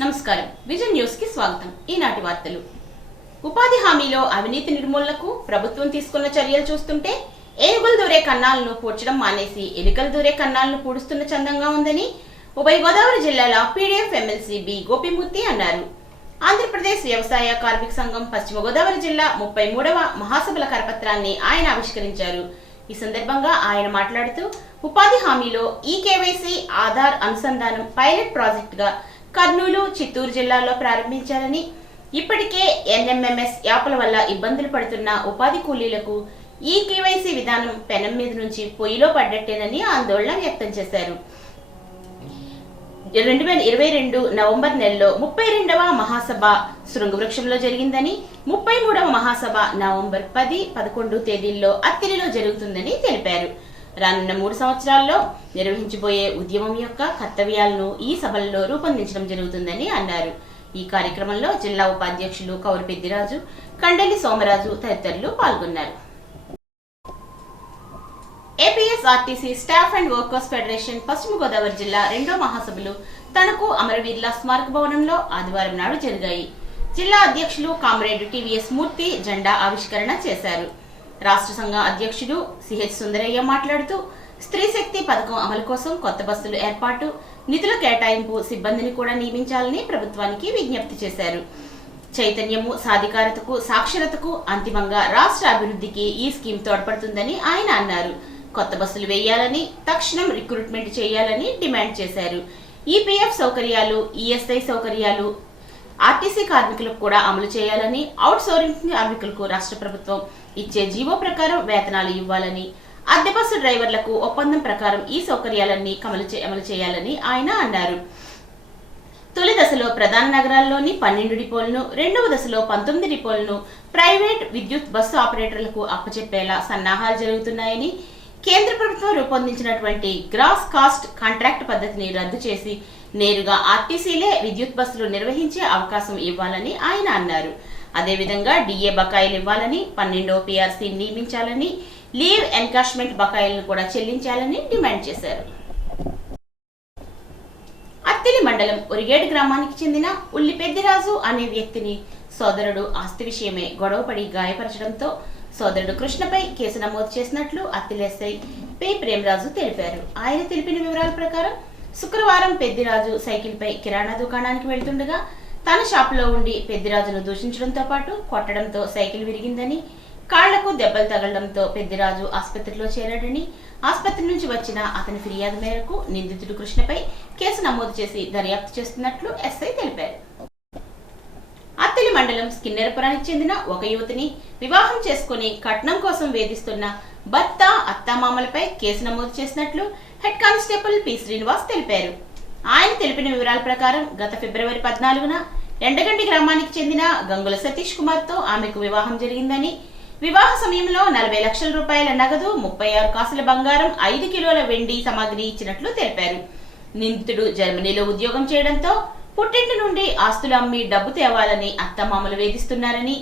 నమస్కారం vision news కి స్వాగతం. ఈనాటి వార్తలు. ఉపాధి హామీలో అవినీతి నిర్మూలనకు ప్రభుత్వం తీసుకున్న చర్యలు చూస్తుంటే ఏనుగులు దూరే కన్నాలను పూడ్చడం మానేసి ఎలుకలు దూరే కన్నాలను పూడుస్తున్న చందంగా ఉందని ఉభయ గోదావరి జిల్లాల పీడీఎఫ్ ఎమ్మెల్సీ బి గోపిమూర్తి అన్నారు. ఆంధ్రప్రదేశ్ వ్యవసాయ కార్మిక సంఘం పశ్చిమ గోదావరి జిల్లా 33వ మహాసభల కరపత్రాన్ని ఆయన ఆవిష్కరించారు. ఈ సందర్భంగా ఆయన మాట్లాడుతూ ఉపాధి హామీలో ఈకేవైసీ ఆధార్ అనుసంధానం పైలట్ ప్రాజెక్ట్ గా కర్నూలు, చిత్తూరు జిల్లాల్లో ప్రారంభించారని, ఇప్పటికే ఎన్ఎంఎంఎస్ యాప్ల వల్ల ఇబ్బందులు పడుతున్న ఉపాధి కూలీలకు ఈ కేవైసీ విధానం పెనం మీద నుంచి పొయ్యిలో పడ్డట్టేనని ఆందోళన వ్యక్తం చేశారు. 2022 నవంబర్ నెలలో 32వ మహాసభ శృంగవృక్షంలో జరిగిందని, 33వ మహాసభ నవంబర్ 10, 11 తేదీల్లో అత్తిలిలో జరుగుతుందని తెలిపారు. రానున్న 3 సంవత్సరాల్లో నిర్వహించబోయే ఉద్యమం యొక్క కర్తవ్యాలను ఈ సభల్లో రూపొందించడం జరుగుతుందని అన్నారు. ఈ కార్యక్రమంలో జిల్లా ఉపాధ్యక్షులు కౌరు పెద్దిరాజు, కండలి సోమరాజు తదితరులు పాల్గొన్నారు. APSRTC staff and workers federation పశ్చిమ గోదావరి జిల్లా 2వ మహాసభలు తణుకు అమరవీరుల స్మారక భవనంలో ఆదివారం నాడు జరిగాయి. జిల్లా అధ్యక్షులు కామ్రేడ్ టీవీఎస్ మూర్తి జెండా ఆవిష్కరణ చేశారు. రాష్ట్ర సంఘం అధ్యక్షుడు సిహెచ్ సుందరయ్య మాట్లాడుతూ స్త్రీ శక్తి పథకం అమలు కోసం కొత్త బస్సులు ఏర్పాటు, నిధుల కేటాయింపు, సిబ్బందిని కూడా నియమించాలని ప్రభుత్వానికి విజ్ఞప్తి చేశారు. చైతన్యము, సాధికారతకు, సాక్షరతకు, అంతిమంగా రాష్ట్ర అభివృద్ధికి ఈ స్కీమ్ తోడ్పడుతుందని ఆయన అన్నారు. కొత్త బస్సులు వేయాలని, తక్షణం రిక్రూట్మెంట్ చేయాలని డిమాండ్ చేశారు. ఈపీఎఫ్ సౌకర్యాలు, ఈఎస్ఐ సౌకర్యాలు ఆర్టీసీ కార్మికులకు కూడా అమలు చేయాలని, అవుట్ సోర్సింగ్ కార్మికులకు రాష్ట్ర ప్రభుత్వం ఇచ్చే జీవో ప్రకారం వేతనాలు ఇవ్వాలని, అద్దె బస్సు డ్రైవర్లకు ఒప్పందం ప్రకారం ఈ సౌకర్యాలన్నీ అమలు చేయాలని ఆయన అన్నారు. తొలి దశలో ప్రధాన నగరాల్లోని 12 డిపోలను, రెండవ దశలో 19 డిపోలను ప్రైవేట్ విద్యుత్ బస్సు ఆపరేటర్లకు అప్పచెప్పేలా సన్నాహాలు జరుగుతున్నాయని, కేంద్ర ప్రభుత్వం రూపొందించినటువంటి గ్రాస్ కాస్ట్ కాంట్రాక్ట్ పద్ధతిని రద్దు చేసి నేరుగా ఆర్టీసీలే విద్యుత్ బస్సులు నిర్వహించే అవకాశం ఇవ్వాలని ఆయన అన్నారు. అదేవిధంగా డిఏ బకాయిలు ఇవ్వాలని, 12వ పీఆర్సీ నియమించాలని, లీవ్ ఎన్కాష్మెంట్ బకాయిలను కూడా చెల్లించాలని డిమాండ్ చేశారు. అత్తిలి మండలం ఒరిగేడు గ్రామానికి చెందిన ఉల్లి పెద్దిరాజు అనే వ్యక్తిని సోదరుడు ఆస్తి విషయమే గొడవపడి గాయపరచడంతో సోదరుడు కృష్ణపై కేసు నమోదు చేసినట్లు అత్తిలి ఎస్ఐ పి ప్రేమరాజు తెలిపారు. ఆయన తెలిపిన వివరాల ప్రకారం శుక్రవారం పెద్దిరాజు సైకిల్పై కిరాణా దుకాణానికి వెళ్తుండగా తన షాపులో ఉండి పెద్దిరాజును దూషించడంతో పాటు కొట్టడంతో సైకిల్ విరిగిందని, కాళ్లకు దెబ్బలు తగలడంతో పెద్దిరాజు ఆసుపత్రిలో చేరాడని, ఆసుపత్రి నుంచి వచ్చిన అతని ఫిర్యాదు మేరకు నిందితుడు కృష్ణపై కేసు నమోదు చేసి దర్యాప్తు చేస్తున్నట్లు ఎస్ఐ తెలిపారు. అత్తిలి మండలం స్కిన్నెరపురానికి చెందిన ఒక యువతిని వివాహం చేసుకుని కట్నం కోసం వేధిస్తున్న భర్త, అత్తామామలపై కేసు నమోదు చేసినట్లు హెడ్ కానిస్టేబుల్ పి శ్రీనివాస్ తెలిపారు. ఆయన తెలిపిన వివరాల ప్రకారం గత ఫిబ్రవరి 14న ఎండగండి గ్రామానికి చెందిన గంగుల సతీష్ కుమార్ తో ఆమెకు వివాహం జరిగిందని, వివాహ సమయంలో 40 లక్షల రూపాయల నగదు, 36 కాసుల బంగారం, 5 కిలోల వెండి సామాగ్రి ఇచ్చినట్లు తెలిపారు. నిందితుడు జర్మనీలో ఉద్యోగం చేయడంతో పుట్టింటి నుండి ఆస్తులు అమ్మి డబ్బు తేవాలని అత్తమామలు వేధిస్తున్నారని,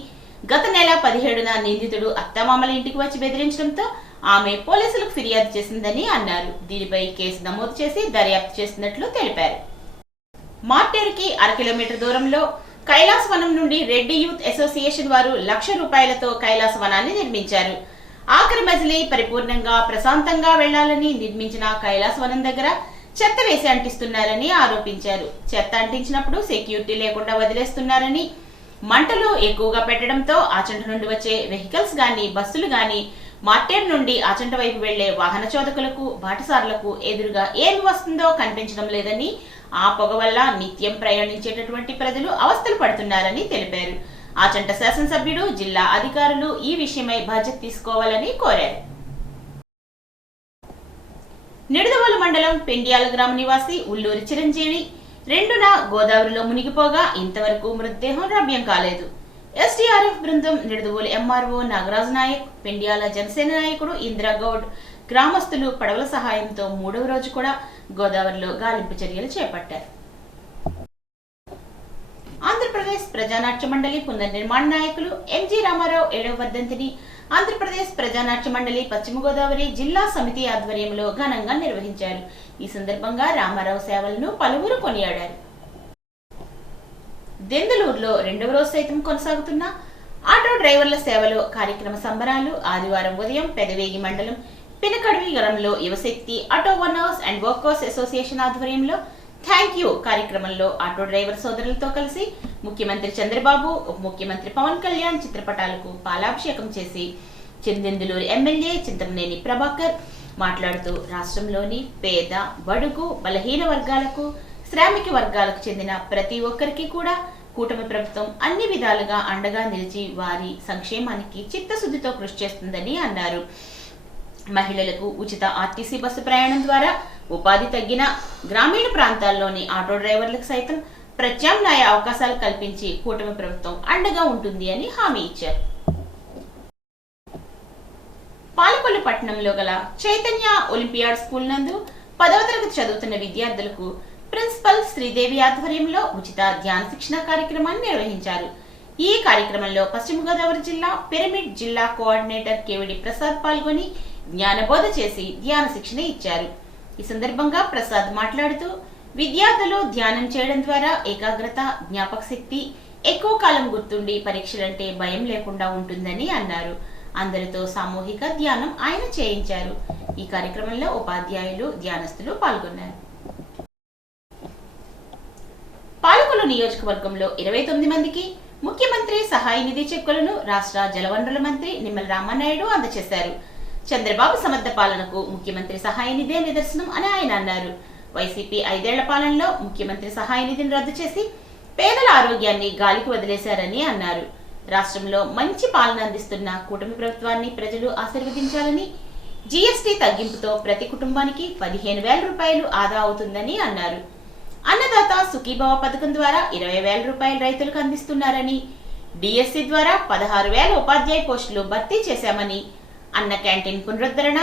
గత నెల 17న నిందితుడు అత్తమామల ఇంటికి వచ్చి బెదిరించడంతో ఆమె పోలీసులకు ఫిర్యాదు చేసిందని అన్నారు. దీనిపై కేసు నమోదు చేసి దర్యాప్తు చేస్తున్నట్లు తెలిపారు. మార్టేరుకి 1/2 కిలోమీటర్ దూరంలో కైలాసవనం నుండి రెడ్డి యూత్ అసోసియేషన్ వారు 1 లక్ష రూపాయలతో కైలాసవనాన్ని నిర్మించారు. ఆఖరి మజిలీ పరిపూర్ణంగా ప్రశాంతంగా వెళ్లాలని నిర్మించిన కైలాసవనం దగ్గర చెత్త వేసి అంటిస్తున్నారని ఆరోపించారు. చెత్త అంటించినప్పుడు సెక్యూరిటీ లేకుండా వదిలేస్తున్నారని, మంటలు ఎక్కువగా పెట్టడంతో ఆచంట నుండి వచ్చే వెహికల్స్ గాని, బస్సులు గాని మార్టేరు నుండి ఆచంట వైపు వెళ్లే వాహన చోదకులకు, బాటసారులకు ఎదురుగా ఏమి వస్తుందో కనిపించడం లేదని, ఆ పొగ వల్ల నిత్యం ప్రయాణించేటటువంటి ప్రజలు అవస్థలు పడుతున్నారని తెలిపారు. ఆచంట శాసనసభ్యుడు, జిల్లా అధికారులు ఈ విషయమై బాధ్యత తీసుకోవాలని కోరారు. నిడదవోలు మండలం పెండియాల గ్రామ నివాసి ఉల్లూరి చిరంజీవి 2న గోదావరిలో మునిగిపోగా ఇంతవరకు మృతదేహం లభ్యం కాలేదు. ఎస్డీఆర్ఎఫ్ బృందం, నిడదవోలు ఎంఆర్ఓ నాగరాజు నాయక్, పెండియాల జనసేన నాయకుడు ఇంద్రాగౌడ్, గ్రామస్తులు పడవల సహాయంతో 3వ రోజు కూడా గోదావరిలో గాలింపు చర్యలు చేపట్టారు. ఆంధ్రప్రదేశ్ ప్రజానాట్య మండలి పునర్నిర్మాణ నాయకులు ఎంజీ రామారావు 7వ వర్ధంతిని ఆంధ్రప్రదేశ్ ప్రజానాట్య మండలి పశ్చిమ గోదావరి జిల్లా సమితి ఆధ్వర్యంలో ఘనంగా నిర్వహించారు. ఈ సందర్భంగా రామారావు సేవలను పలువురు కొనియాడారు. దెందులూరులో రెండవ రోజు సైతం కొనసాగుతున్న ఆటో డ్రైవర్ల సేవలో కార్యక్రమ సంబరాలు ఆదివారం ఉదయం పెదవేగి మండలం పినకడవిగరంలో Yuvashakti auto owners and workers association ఆధ్వర్యంలో థ్యాంక్ యూ కార్యక్రమంలో ఆటో డ్రైవర్ సోదరులతో కలిసి ముఖ్యమంత్రి చంద్రబాబు, ఉప ముఖ్యమంత్రి పవన్ కళ్యాణ్ చిత్రపటాలకు పాలాభిషేకం చేసి దెందులూరు ఎమ్మెల్యే చింతమనేని ప్రభాకర్ మాట్లాడుతూ రాష్ట్రంలోని పేద, బడుగు, బలహీన వర్గాలకు, శ్రామిక వర్గాలకు చెందిన ప్రతి ఒక్కరికి కూడా కూటమి ప్రభుత్వం అన్ని విధాలుగా అండగా నిలిచి వారి సంక్షేమానికి చిత్తశుద్ధితో కృషి చేస్తుందని అన్నారు. మహిళలకు ఉచిత ఆర్టీసీ బస్సు ప్రయాణం ద్వారా ఉపాధి తగ్గిన గ్రామీణ ప్రాంతాల్లోని ఆటో డ్రైవర్లకు సైతం ప్రత్యామ్నాయ అవకాశాలు కల్పించి కూటమి ప్రభుత్వం అండగా ఉంటుంది అని హామీ ఇచ్చారు. పాలకొల్లు పట్టణంలో గల చైతన్య ఒలింపియాడ్ స్కూల్ నందు 10వ తరగతి చదువుతున్న విద్యార్థులకు ప్రిన్సిపల్ శ్రీదేవి ఆధ్వర్యంలో ఉచిత ధ్యాన శిక్షణ కార్యక్రమాన్ని నిర్వహించారు. ఈ కార్యక్రమంలో పశ్చిమ గోదావరి జిల్లా పిరమిడ్ జిల్లా కోఆర్డినేటర్ కేవిడి ప్రసాద్ పాల్గొని జ్ఞానబోధ చేసి ధ్యాన శిక్షణ ఇచ్చారు. ఈ సందర్భంగా ప్రసాద్ మాట్లాడుతూ విద్యార్థులు ధ్యానం చేయడం ద్వారా ఏకాగ్రత, జ్ఞాపక శక్తి ఎక్కువ కాలం గుర్తుండి పరీక్షలంటే భయం లేకుండా ఉంటుందని అన్నారు. అందరితో సామూహిక ధ్యానం ఆయన చేయించారు. ఈ కార్యక్రమంలో ఉపాధ్యాయులు, ధ్యానస్తులు పాల్గొన్నారు. పాలకొల్లు నియోజకవర్గంలో 29 మందికి ముఖ్యమంత్రి సహాయ నిధి చెక్కులను రాష్ట్ర జలవనరుల మంత్రి నిమ్మల రామానాయుడు అందజేశారు. చంద్రబాబు సమర్థ పాలనకు ముఖ్యమంత్రి సహాయ నిధే నిదర్శనం అని ఆయన అన్నారు. వైసీపీ 5 ఏళ్ల పాలనలో ముఖ్యమంత్రి సహాయ నిధిని రద్దు చేసి పేదల ఆరోగ్యాన్ని గాలికి వదిలేశారని అన్నారు. రాష్ట్రంలో మంచి పాలన అందిస్తున్న కూటమి ప్రభుత్వాన్ని ప్రజలు ఆశీర్వదించాలని, జీఎస్టీ తగ్గింపుతో ప్రతి కుటుంబానికి 15,000 రూపాయలు ఆదా అవుతుందని అన్నారు. అన్నదాత సుఖీభవ పథకం ద్వారా 20,000 రూపాయలు రైతులకు అందిస్తున్నారని, డిఎస్సి ద్వారా 16,000 ఉపాధ్యాయ పోస్టులు భర్తీ చేశామని, అన్న క్యాంటీన్ పునరుద్ధరణ,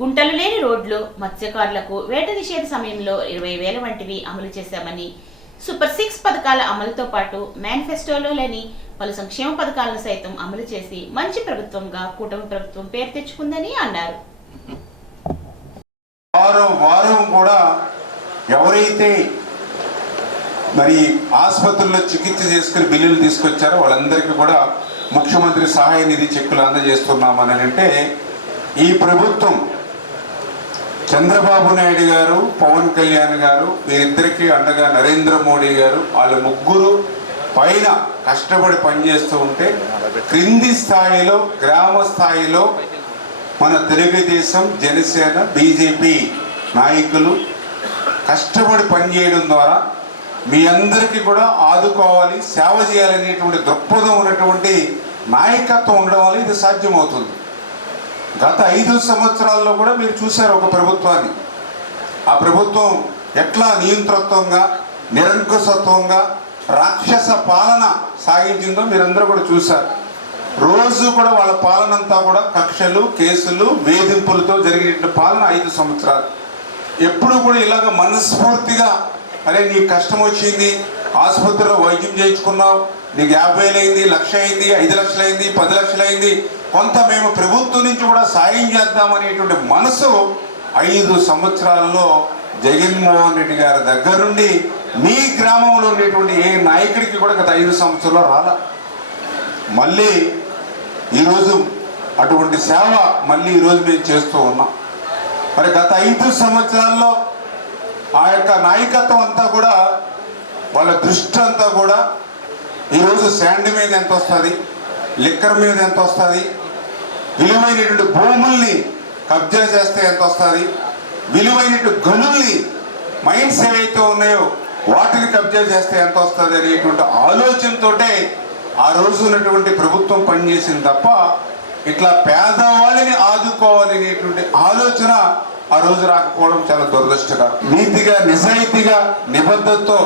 గుంటలు లేని రోడ్లు, మత్స్యకారులకు వేట నిషేధ సమయంలో 20,000 వంటివి అమలు చేశామని, సూపర్ 6 పథకాల అమలుతో పాటు మేనిఫెస్టోలో లేని పలు సంక్షేమ పథకాలను సైతం అమలు చేసి మంచి ప్రభుత్వంగా కూటమి ప్రభుత్వం పేరు తెచ్చుకుందని అన్నారు. వారం కూడా ఎవరైతే మరి ఆసుపత్రుల్లో చికిత్స చేసుకుని బిల్లులు తీసుకొచ్చారో వాళ్ళందరికీ కూడా ముఖ్యమంత్రి సహాయ నిధి చెక్కులు అందజేస్తున్నామని అంటే ఈ ప్రభుత్వం చంద్రబాబు నాయుడు గారు, పవన్ కళ్యాణ్ గారు వీరిద్దరికీ అండగా నరేంద్ర మోడీ గారు వాళ్ళ ముగ్గురు పైన కష్టపడి పనిచేస్తూ ఉంటే క్రింది స్థాయిలో, గ్రామ స్థాయిలో మన తెలుగుదేశం, జనసేన, బీజేపీ నాయకులు కష్టపడి పనిచేయడం ద్వారా మీ అందరికీ కూడా ఆదుకోవాలి, సేవ చేయాలనేటువంటి దృక్పథం ఉన్నటువంటి నాయకత్వం ఉండడం వల్ల ఇది సాధ్యమవుతుంది. గత 5 సంవత్సరాల్లో కూడా మీరు చూశారు ఒక ప్రభుత్వాన్ని. ఆ ప్రభుత్వం ఎట్లా నియంతృత్వంగా, నిరంకుశత్వంగా, రాక్షస పాలన సాగించిందో మీరందరూ కూడా చూశారు. రోజు కూడా వాళ్ళ పాలన అంతా కూడా కక్షలు, కేసులు, వేధింపులతో జరిగిన పాలన 5 సంవత్సరాలు. ఎప్పుడు కూడా ఇలాగ మనస్ఫూర్తిగా అరే నీకు కష్టం వచ్చింది, ఆసుపత్రిలో వైద్యం చేయించుకున్నావు, నీకు 50,000 అయింది, 1,00,000 అయింది, 5 లక్షలు అయింది, 10 లక్షలు అయింది, కొంత మేము ప్రభుత్వం నుంచి కూడా సాయం చేద్దామనేటువంటి మనసు 5 సంవత్సరాల్లో జగన్మోహన్ రెడ్డి గారి దగ్గర నుండి మీ గ్రామంలో ఉండేటువంటి ఏ నాయకుడికి కూడా గత 5 సంవత్సరాల్లో రాలా. మళ్ళీ ఈరోజు అటువంటి సేవ మళ్ళీ ఈరోజు మేము చేస్తూ ఉన్నాం. మరి గత 5 సంవత్సరాల్లో ఆ యొక్క నాయకత్వం అంతా కూడా వాళ్ళ దృష్టి అంతా కూడా ఈరోజు శాండ్ మీద ఎంత వస్తుంది, లిక్కర్ మీద ఎంత వస్తుంది, విలువైనటువంటి భూముల్ని కబ్జా చేస్తే ఎంత వస్తుంది, విలువైనటువంటి గనుల్ని మైండ్స్ ఏవైతే ఉన్నాయో వాటిని కబ్జా చేస్తే ఎంత వస్తుంది అనేటువంటి ఆలోచనతోటే ఆ రోజు ఉన్నటువంటి ప్రభుత్వం పనిచేసింది తప్ప ఇట్లా పేదవాళ్ళని ఆదుకోవాలి అనేటువంటి ఆలోచన ఆ రోజు రాకపోవడం చాలా దురదృష్టకరం. నీతిగా, నిజాయితీగా, నిబద్ధతతో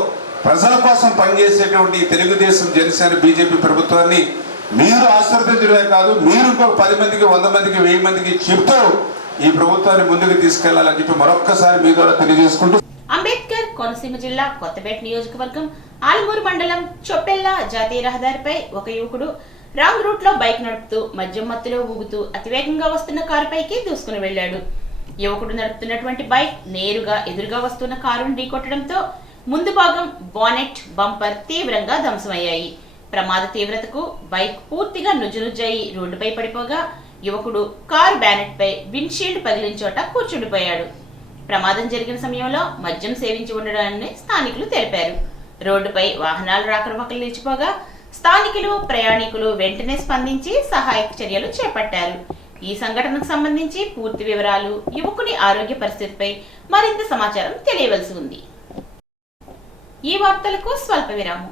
ప్రజల కోసం పనిచేసేటువంటి తెలుగుదేశం, జనసేన, బీజేపీ ప్రభుత్వాన్ని మీరు ఆశీర్వదించడమే కాదు, మీరు ఇంకొక 10 మందికి, 100 మందికి, 1000 మందికి చెప్తూ ఈ ప్రభుత్వాన్ని ముందుకు తీసుకెళ్లాలని చెప్పి మరొక్కసారి మీ ద్వారా తెలియజేసుకుంటూ. అంబేద్కర్ కోనసీమ జిల్లా కొత్తపేట నియోజకవర్గం ఆలమూరు మండలం చొప్పెల్ల జాతీయ రహదారిపై ఒక యువకుడు రాంగ్ రూట్ లో బైక్ నడుపుతూ మద్యం మత్తులో ఊగుతూ అతివేగంగా వస్తున్న కారుపైకి దూసుకుని వెళ్లాడు. యువకుడు నడుపుతున్నటువంటి బైక్ నేరుగా ఎదురుగా వస్తున్న కారును ఢీకొట్టడంతో ముందు భాగం, బానెట్, బంపర్ తీవ్రంగా ధ్వంసమయ్యాయి. ప్రమాద తీవ్రతకు బైక్ పూర్తిగా నుజ్జునుజ్జయి రోడ్డుపై పడిపోగా యువకుడు కారు బ్యానెట్ పై విండ్షీల్డ్ పగిలిన చోట కూర్చుండిపోయాడు. ప్రమాదం జరిగిన సమయంలో మద్యం సేవించి ఉండడాన్ని స్థానికులు తెలిపారు. రోడ్డుపై వాహనాలు రాకరమకలు నిలిచిపోగా స్థానికులు, ప్రయాణికులు వెంటనే స్పందించి సహాయక చర్యలు చేపట్టారు. ఈ సంఘటనకు సంబంధించి పూర్తి వివరాలు, యువకుని ఆరోగ్య పరిస్థితిపై మరింత సమాచారం తెలియవలసి ఉంది. ఈ వార్తలకు స్వల్ప విరామం.